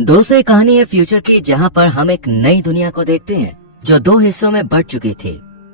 दोस्तों, ये कहानी है फ्यूचर की, जहाँ पर हम एक नई दुनिया को देखते हैं जो दो हिस्सों में बट चुकी थी।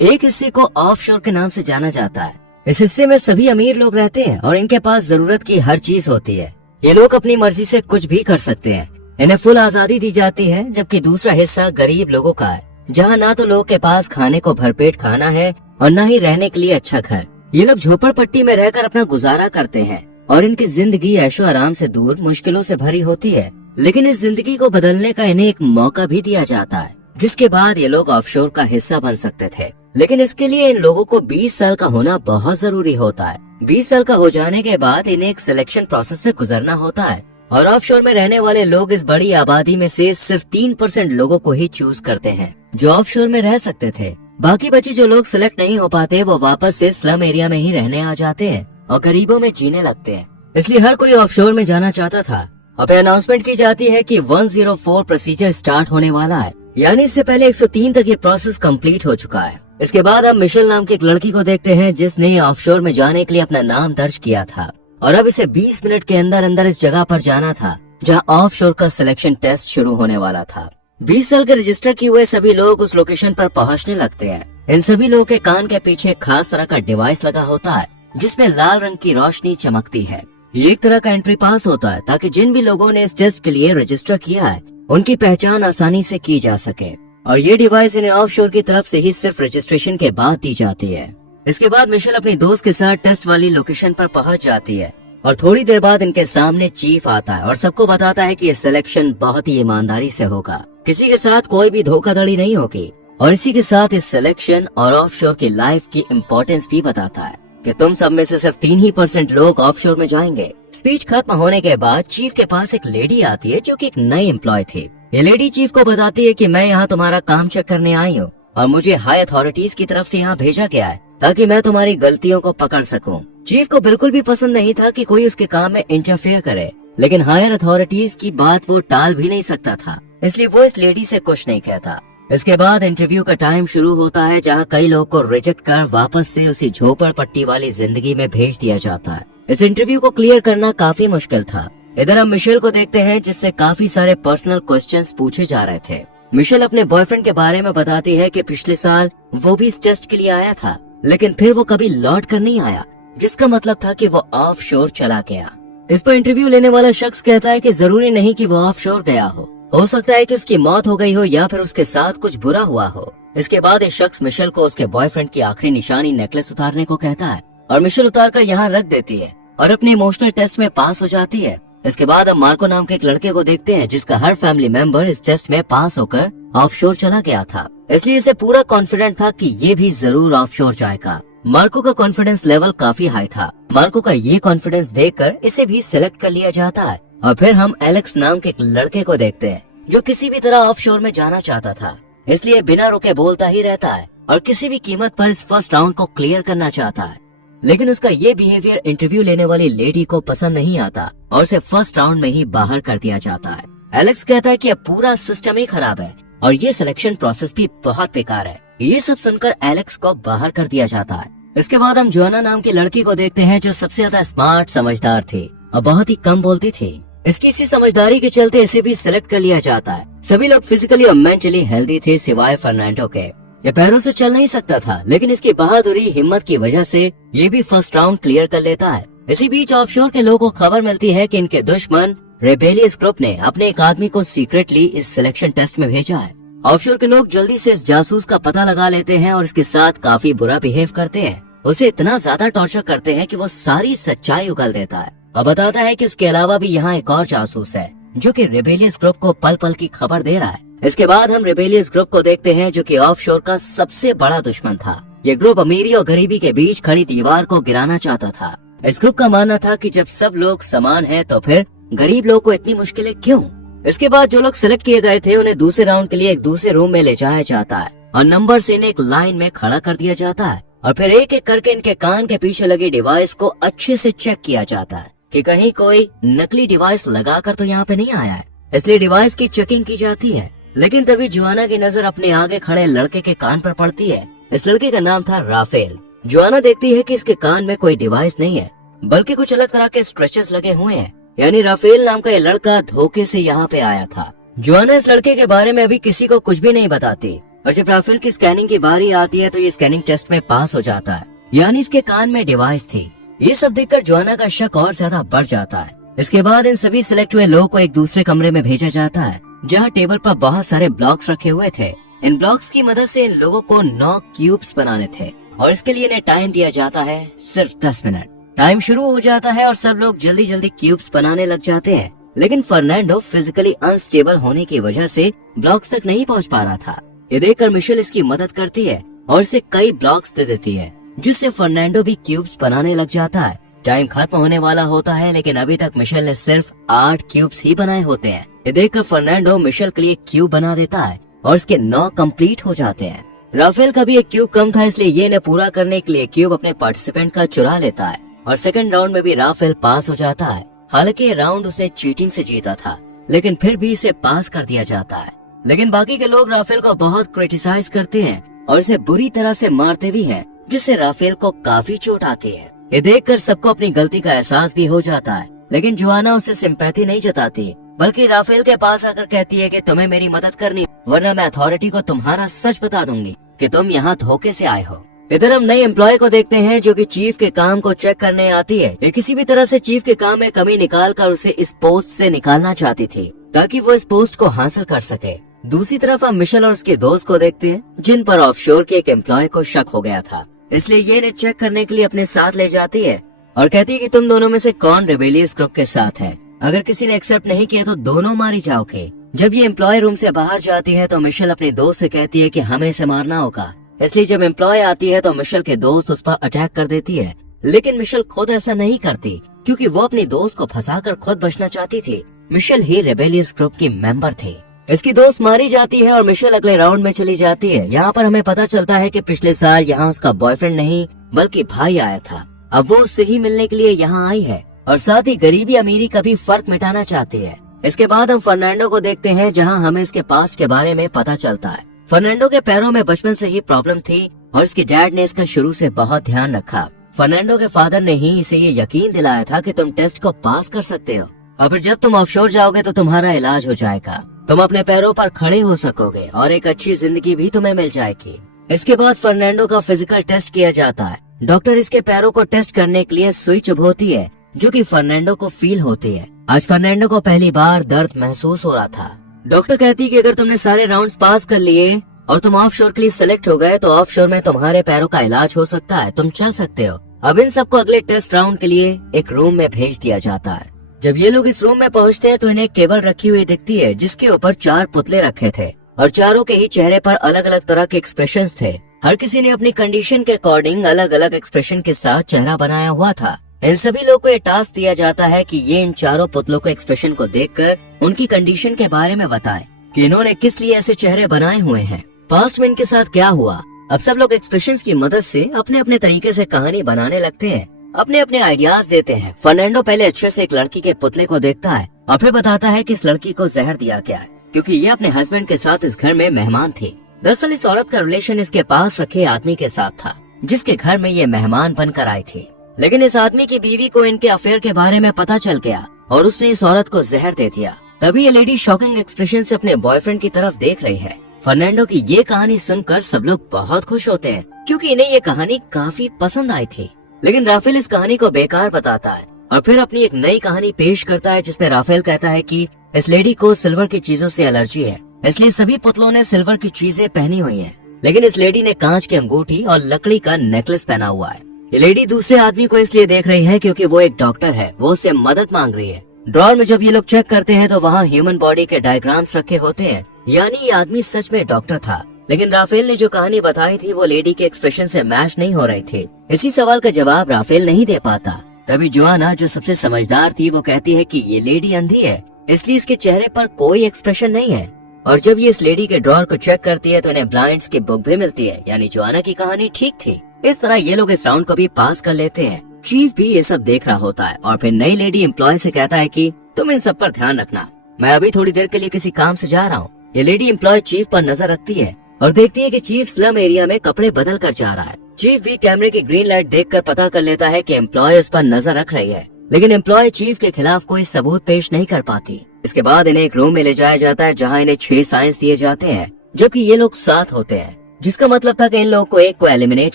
एक हिस्से को ऑफशोर के नाम से जाना जाता है। इस हिस्से में सभी अमीर लोग रहते हैं और इनके पास जरूरत की हर चीज होती है। ये लोग अपनी मर्जी से कुछ भी कर सकते हैं, इन्हें फुल आजादी दी जाती है। जबकि दूसरा हिस्सा गरीब लोगों का है, जहाँ ना तो लोगों के पास खाने को भरपेट खाना है और न ही रहने के लिए अच्छा घर। ये लोग झोपड़पट्टी में रहकर अपना गुजारा करते हैं और इनकी जिंदगी ऐशो आराम से दूर मुश्किलों से भरी होती है। लेकिन इस जिंदगी को बदलने का इन्हें एक मौका भी दिया जाता है, जिसके बाद ये लोग ऑफशोर का हिस्सा बन सकते थे। लेकिन इसके लिए इन लोगों को 20 साल का होना बहुत जरूरी होता है। 20 साल का हो जाने के बाद इन्हें एक सिलेक्शन प्रोसेस से गुजरना होता है और ऑफशोर में रहने वाले लोग इस बड़ी आबादी में से सिर्फ 3% लोगों को ही चूज करते हैं जो ऑफशोर में रह सकते थे। बाकी बचे जो लोग सिलेक्ट नहीं हो पाते वो वापस से स्लम एरिया में ही रहने आ जाते हैं और गरीबों में जीने लगते हैं। इसलिए हर कोई ऑफशोर में जाना चाहता था। अब अनाउंसमेंट की जाती है कि 104 प्रोसीजर स्टार्ट होने वाला है, यानी इससे पहले 103 तक ये प्रोसेस कंप्लीट हो चुका है। इसके बाद हम मिशेल नाम की एक लड़की को देखते हैं जिसने ऑफशोर में जाने के लिए अपना नाम दर्ज किया था और अब इसे 20 मिनट के अंदर अंदर इस जगह पर जाना था जहां ऑफशोर का सिलेक्शन टेस्ट शुरू होने वाला था। 20 साल के रजिस्टर किए हुए सभी लोग उस लोकेशन पर पहुंचने लगते हैं। इन सभी लोगों के कान के पीछे एक खास तरह का डिवाइस लगा होता है जिसमें लाल रंग की रोशनी चमकती है। ये एक तरह का एंट्री पास होता है ताकि जिन भी लोगों ने इस टेस्ट के लिए रजिस्टर किया है उनकी पहचान आसानी से की जा सके। और ये डिवाइस इन्हें ऑफशोर की तरफ से ही सिर्फ रजिस्ट्रेशन के बाद दी जाती है। इसके बाद मिशेल अपनी दोस्त के साथ टेस्ट वाली लोकेशन पर पहुंच जाती है और थोड़ी देर बाद इनके सामने चीफ आता है और सबको बताता है कि ये सिलेक्शन बहुत ही ईमानदारी से होगा, किसी के साथ कोई भी धोखाधड़ी नहीं होगी। और इसी के साथ इस सिलेक्शन और ऑफशोर की लाइफ की इम्पोर्टेंस भी बताता है कि तुम सब में से सिर्फ 3% लोग ऑफशोर में जाएंगे। स्पीच खत्म होने के बाद चीफ के पास एक लेडी आती है जो कि एक नई एम्प्लॉय थी। ये लेडी चीफ को बताती है कि मैं यहाँ तुम्हारा काम चेक करने आई हूँ और मुझे हाई अथॉरिटीज की तरफ से यहाँ भेजा गया है ताकि मैं तुम्हारी गलतियों को पकड़ सकूं। चीफ को बिल्कुल भी पसंद नहीं था कि कोई उसके काम में इंटरफेयर करे, लेकिन हायर अथॉरिटीज की बात वो टाल भी नहीं सकता था, इसलिए वो इस लेडी से कुछ नहीं कहता। इसके बाद इंटरव्यू का टाइम शुरू होता है जहाँ कई लोग को रिजेक्ट कर वापस से उसी झोपड़पट्टी वाली जिंदगी में भेज दिया जाता है। इस इंटरव्यू को क्लियर करना काफी मुश्किल था। इधर हम मिशेल को देखते हैं जिससे काफी सारे पर्सनल क्वेश्चंस पूछे जा रहे थे। मिशेल अपने बॉयफ्रेंड के बारे में बताती है कि पिछले साल वो भी इस टेस्ट के लिए आया था, लेकिन फिर वो कभी लौट कर नहीं आया, जिसका मतलब था कि वो ऑफशोर चला गया। इस पर इंटरव्यू लेने वाला शख्स कहता है कि जरूरी नहीं कि वो ऑफशोर गया हो सकता है कि उसकी मौत हो गई हो या फिर उसके साथ कुछ बुरा हुआ हो। इसके बाद इस शख्स मिशेल को उसके बॉयफ्रेंड की आखिरी निशानी नेकलेस उतारने को कहता है और मिशेल उतार कर यहाँ रख देती है और अपने इमोशनल टेस्ट में पास हो जाती है। इसके बाद हम मार्को नाम के एक लड़के को देखते हैं जिसका हर फैमिली मेंबर इस टेस्ट में पास होकर ऑफशोर चला गया था, इसलिए इसे पूरा कॉन्फिडेंट था कि ये भी जरूर ऑफशोर जाएगा। मार्को का कॉन्फिडेंस लेवल काफी हाई था। मार्को का ये कॉन्फिडेंस देखकर इसे भी सिलेक्ट कर लिया जाता है। और फिर हम एलेक्स नाम के एक लड़के को देखते हैं जो किसी भी तरह ऑफशोर में जाना चाहता था, इसलिए बिना रुके बोलता ही रहता है और किसी भी कीमत पर इस फर्स्ट राउंड को क्लियर करना चाहता है। लेकिन उसका ये बिहेवियर इंटरव्यू लेने वाली लेडी को पसंद नहीं आता और उसे फर्स्ट राउंड में ही बाहर कर दिया जाता है। एलेक्स कहता है कि अब पूरा सिस्टम ही खराब है और ये सिलेक्शन प्रोसेस भी बहुत बेकार है। ये सब सुनकर एलेक्स को बाहर कर दिया जाता है। इसके बाद हम जोआना नाम की लड़की को देखते हैं जो सबसे ज्यादा स्मार्ट समझदार थी और बहुत ही कम बोलती थी। इसकी इसी समझदारी के चलते इसे भी सिलेक्ट कर लिया जाता है। सभी लोग फिजिकली और मेंटली हेल्दी थे सिवाय फर्नांडो के। ये पैरों से चल नहीं सकता था, लेकिन इसकी बहादुरी हिम्मत की वजह से ये भी फर्स्ट राउंड क्लियर कर लेता है। इसी बीच ऑफशोर के लोगों को खबर मिलती है कि इनके दुश्मन रेबेलियस ग्रुप ने अपने एक आदमी को सीक्रेटली इस सिलेक्शन टेस्ट में भेजा है। ऑफशोर के लोग जल्दी से इस जासूस का पता लगा लेते हैं और इसके साथ काफी बुरा बिहेव करते हैं। उसे इतना ज्यादा टॉर्चर करते हैं कि वो सारी सच्चाई उगल देता है और बताता है कि उसके अलावा भी यहाँ एक और जासूस है जो कि रेबेलियस ग्रुप को पल पल की खबर दे रहा है। इसके बाद हम रेबेलियस ग्रुप को देखते हैं जो कि ऑफशोर का सबसे बड़ा दुश्मन था। ये ग्रुप अमीरी और गरीबी के बीच खड़ी दीवार को गिराना चाहता था। इस ग्रुप का मानना था कि जब सब लोग समान हैं तो फिर गरीब लोगों को इतनी मुश्किलें क्यों। इसके बाद जो लोग सिलेक्ट किए गए थे उन्हें दूसरे राउंड के लिए एक दूसरे रूम में ले जाया जाता है और नंबर से इन्हें एक लाइन में खड़ा कर दिया जाता है और फिर एक एक करके इनके कान के पीछे लगे डिवाइस को अच्छे से चेक किया जाता है कि कहीं कोई नकली डिवाइस लगाकर तो यहाँ पे नहीं आया है, इसलिए डिवाइस की चेकिंग की जाती है। लेकिन तभी जोआना की नजर अपने आगे खड़े लड़के के कान पर पड़ती है। इस लड़के का नाम था राफेल। जोआना देखती है कि इसके कान में कोई डिवाइस नहीं है बल्कि कुछ अलग तरह के स्ट्रेचेस लगे हुए हैं। यानी राफेल नाम का ये लड़का धोखे से यहाँ पे आया था। जोआना इस लड़के के बारे में अभी किसी को कुछ भी नहीं बताती और जब राफेल की स्कैनिंग की बारी आती है तो ये स्कैनिंग टेस्ट में पास हो जाता है, यानी इसके कान में डिवाइस थी। ये सब देखकर जोआना का शक और ज्यादा बढ़ जाता है। इसके बाद इन सभी सिलेक्ट हुए लोगों को एक दूसरे कमरे में भेजा जाता है जहाँ टेबल पर बहुत सारे ब्लॉक्स रखे हुए थे। इन ब्लॉक्स की मदद से इन लोगों को 9 क्यूब्स बनाने थे और इसके लिए इन्हें टाइम दिया जाता है सिर्फ 10 मिनट। टाइम शुरू हो जाता है और सब लोग जल्दी जल्दी क्यूब्स बनाने लग जाते हैं, लेकिन फर्नांडो फिजिकली अनस्टेबल होने की वजह से ब्लॉक्स तक नहीं पहुंच पा रहा था। ये देखकर मिशेल इसकी मदद करती है और इसे कई ब्लॉक्स दे देती है, जिससे फर्नांडो भी क्यूब्स बनाने लग जाता है। टाइम खत्म होने वाला होता है, लेकिन अभी तक मिशेल ने सिर्फ 8 क्यूब्स ही बनाए होते हैं। ये देखकर फर्नांडो मिशेल के लिए क्यूब बना देता है और इसके 9 कंप्लीट हो जाते हैं। राफेल का भी एक क्यूब कम था, इसलिए ये इन्हें पूरा करने के लिए क्यूब अपने पार्टिसिपेंट का चुरा लेता है और सेकंड राउंड में भी राफेल पास हो जाता है। हालांकि ये राउंड उसने चीटिंग से जीता था, लेकिन फिर भी इसे पास कर दिया जाता है। लेकिन बाकी के लोग राफेल को बहुत क्रिटिसाइज करते हैं और इसे बुरी तरह से मारते भी हैं, जिससे राफेल को काफी चोट आती है। ये देखकर सबको अपनी गलती का एहसास भी हो जाता है, लेकिन जोआना उसे सिंपैथी नहीं जताती, बल्कि राफेल के पास आकर कहती है कि तुम्हें मेरी मदद करनी, वरना मैं अथॉरिटी को तुम्हारा सच बता दूंगी कि तुम यहाँ धोखे से आए हो। इधर हम नई एम्प्लॉय को देखते हैं जो कि चीफ के काम को चेक करने आती है। ये किसी भी तरह से चीफ के काम में कमी निकाल कर उसे इस पोस्ट से निकालना चाहती थी ताकि वो इस पोस्ट को हासिल कर सके। दूसरी तरफ हम मिशेल और उसके दोस्त को देखते हैं जिन पर ऑफशोर के एक एम्प्लॉय को शक हो गया था, इसलिए ये इन्हें चेक करने के लिए अपने साथ ले जाती है और कहती है कि तुम दोनों में से कौन रिबेलियस ग्रुप के साथ है। अगर किसी ने एक्सेप्ट नहीं किया तो दोनों मारी जाओगे। जब ये एम्प्लॉय रूम से बाहर जाती है तो मिशेल अपने दोस्त से कहती है कि हमें इसे मारना होगा, इसलिए जब एम्प्लॉय आती है तो मिशेल के दोस्त उस पर अटैक कर देती है। लेकिन मिशेल खुद ऐसा नहीं करती क्योंकि वो अपनी दोस्त को फंसाकर खुद बचना चाहती थी। मिशेल ही रिबेलियस ग्रुप की मेंबर थी। इसकी दोस्त मारी जाती है और मिशेल अगले राउंड में चली जाती है। यहाँ पर हमें पता चलता है कि पिछले साल यहाँ उसका बॉयफ्रेंड नहीं बल्कि भाई आया था। अब वो उससे ही मिलने के लिए यहाँ आई है और साथ ही गरीबी अमीरी का भी फर्क मिटाना चाहती है। इसके बाद हम फर्नांडो को देखते हैं जहाँ हमें इसके पास्ट के बारे में पता चलता है। फर्नांडो के पैरों में बचपन से ही प्रॉब्लम थी और इसके डैड ने इसका शुरू से बहुत ध्यान रखा। फर्नांडो के फादर ने ही इसे ये यकीन दिलाया था कि तुम टेस्ट को पास कर सकते हो और फिर जब तुम ऑफशोर जाओगे तो तुम्हारा इलाज हो जाएगा, तुम अपने पैरों पर खड़े हो सकोगे और एक अच्छी जिंदगी भी तुम्हें मिल जाएगी। इसके बाद फर्नांडो का फिजिकल टेस्ट किया जाता है। डॉक्टर इसके पैरों को टेस्ट करने के लिए सुई चुभोती है जो कि फर्नांडो को फील होती है। आज फर्नांडो को पहली बार दर्द महसूस हो रहा था। डॉक्टर कहती है कि अगर तुमने सारे राउंड्स पास कर लिए और तुम ऑफशोर के लिए सिलेक्ट हो गए तो ऑफशोर में तुम्हारे पैरों का इलाज हो सकता है, तुम चल सकते हो। अब इन सबको अगले टेस्ट राउंड के लिए एक रूम में भेज दिया जाता है। जब ये लोग इस रूम में पहुंचते हैं तो इन्हें एक टेबल रखी हुई दिखती है जिसके ऊपर 4 पुतले रखे थे और चारों के ही चेहरे पर अलग अलग तरह के एक्सप्रेशंस थे। हर किसी ने अपनी कंडीशन के अकॉर्डिंग अलग अलग एक्सप्रेशन के साथ चेहरा बनाया हुआ था। इन सभी लोगों को ये टास्क दिया जाता है कि ये इन चारों पुतलों के एक्सप्रेशन को देखकर उनकी कंडीशन के बारे में बताएं कि इन्होंने किस लिए ऐसे चेहरे बनाए हुए हैं, पास्ट में इनके साथ क्या हुआ। अब सब लोग एक्सप्रेशंस की मदद से अपने अपने तरीके से कहानी बनाने लगते हैं, अपने अपने आइडियाज देते हैं। फर्नांडो पहले अच्छे से एक लड़की के पुतले को देखता है और फिर बताता है कि इस लड़की को जहर दिया गया है क्योंकि ये अपने हस्बैंड के साथ इस घर में मेहमान थी। दरअसल इस औरत का रिलेशन इसके पास रखे आदमी के साथ था जिसके घर में ये मेहमान बनकर आई थी। लेकिन इस आदमी की बीवी को इनके अफेयर के बारे में पता चल गया और उसने इस औरत को जहर दे दिया। तभी ये लेडी शॉकिंग एक्सप्रेशन से अपने बॉयफ्रेंड की तरफ देख रही है। फर्नांडो की ये कहानी सुनकर सब लोग बहुत खुश होते हैं क्योंकि इन्हें ये कहानी काफी पसंद आई थी। लेकिन राफेल इस कहानी को बेकार बताता है और फिर अपनी एक नई कहानी पेश करता है जिसमें राफेल कहता है कि इस लेडी को सिल्वर की चीजों से एलर्जी है, इसलिए सभी पुतलों ने सिल्वर की चीजें पहनी हुई हैं। लेकिन इस लेडी ने कांच की अंगूठी और लकड़ी का नेकलेस पहना हुआ है। ये लेडी दूसरे आदमी को इसलिए देख रही है क्योंकि वो एक डॉक्टर है, वो उससे मदद मांग रही है। ड्रॉर में जब ये लोग चेक करते हैं तो वहाँ ह्यूमन बॉडी के डायग्राम्स रखे होते हैं, यानी ये आदमी सच में डॉक्टर था। लेकिन राफेल ने जो कहानी बताई थी वो लेडी के एक्सप्रेशन से मैच नहीं हो रही थी। इसी सवाल का जवाब राफेल नहीं दे पाता। तभी जोआना जो सबसे समझदार थी वो कहती है कि ये लेडी अंधी है, इसलिए इसके चेहरे पर कोई एक्सप्रेशन नहीं है। और जब ये इस लेडी के ड्रॉर को चेक करती है तो इन्हें ब्लाइंड्स की बुक भी मिलती है, यानी जोआना की कहानी ठीक थी। इस तरह ये लोग इस राउंड को भी पास कर लेते हैं। चीफ भी ये सब देख रहा होता है और फिर नई लेडी एम्प्लॉय से कहता है कि तुम इन सब पर ध्यान रखना, मैं अभी थोड़ी देर के लिए किसी काम से जा रहा हूँ। ये लेडी एम्प्लॉय चीफ पर नजर रखती है और देखती है कि चीफ स्लम एरिया में कपड़े बदल कर जा रहा है। चीफ भी कैमरे की ग्रीन लाइट देखकर पता कर लेता है कि एम्प्लॉय उस पर नजर रख रही है। लेकिन एम्प्लॉय चीफ के खिलाफ कोई सबूत पेश नहीं कर पाती। इसके बाद इन्हें एक रूम में ले जाया जाता है जहाँ इन्हें 6 साइंस दिए जाते हैं, जबकि ये लोग 7 होते हैं, जिसका मतलब था कि इन लोगों को एक को एलिमिनेट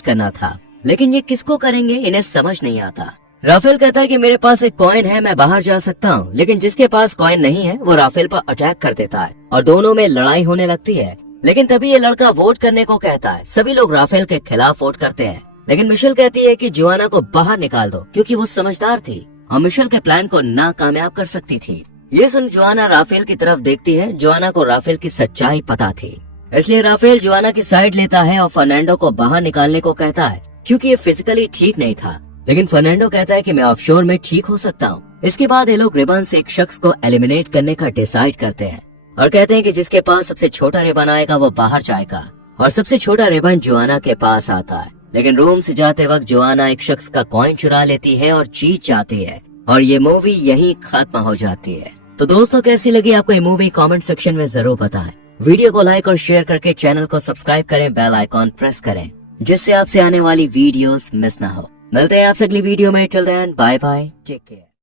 करना था। लेकिन ये किसको करेंगे इन्हें समझ नहीं आता। राफेल कहता है कि मेरे पास एक कॉइन है, मैं बाहर जा सकता हूँ, लेकिन जिसके पास कॉइन नहीं है वो राफेल पर अटैक कर देता है और दोनों में लड़ाई होने लगती है। लेकिन तभी ये लड़का वोट करने को कहता है। सभी लोग राफेल के खिलाफ वोट करते हैं, लेकिन मिशेल कहती है कि जोआना को बाहर निकाल दो क्योंकि वो समझदार थी और मिशेल के प्लान को नाकामयाब कर सकती थी। ये सुन जोआना राफेल की तरफ देखती है। जोआना को राफेल की सच्चाई पता थी, इसलिए राफेल जोआना की साइड लेता है और फर्नांडो को बाहर निकालने को कहता है क्योंकि ये फिजिकली ठीक नहीं था। लेकिन फर्नांडो कहता है कि मैं ऑफशोर में ठीक हो सकता हूँ। इसके बाद ये लोग रिबन से एक शख्स को एलिमिनेट करने का डिसाइड करते हैं और कहते हैं कि जिसके पास सबसे छोटा रिबन आएगा वो बाहर जाएगा और सबसे छोटा रिबन जोआना के पास आता है। लेकिन रूम से जाते वक्त जोआना एक शख्स का कॉइन चुरा लेती है और जीत जाती है और ये मूवी यहीं खत्म हो जाती है। तो दोस्तों कैसी लगी आपको ये मूवी कमेंट सेक्शन में जरूर बताएं। वीडियो को लाइक और शेयर करके चैनल को सब्सक्राइब करें, बेल आइकॉन प्रेस करें जिससे आपसे आने वाली वीडियोस मिस ना हो। मिलते हैं आपसे अगली वीडियो में। Till then bye bye, take care.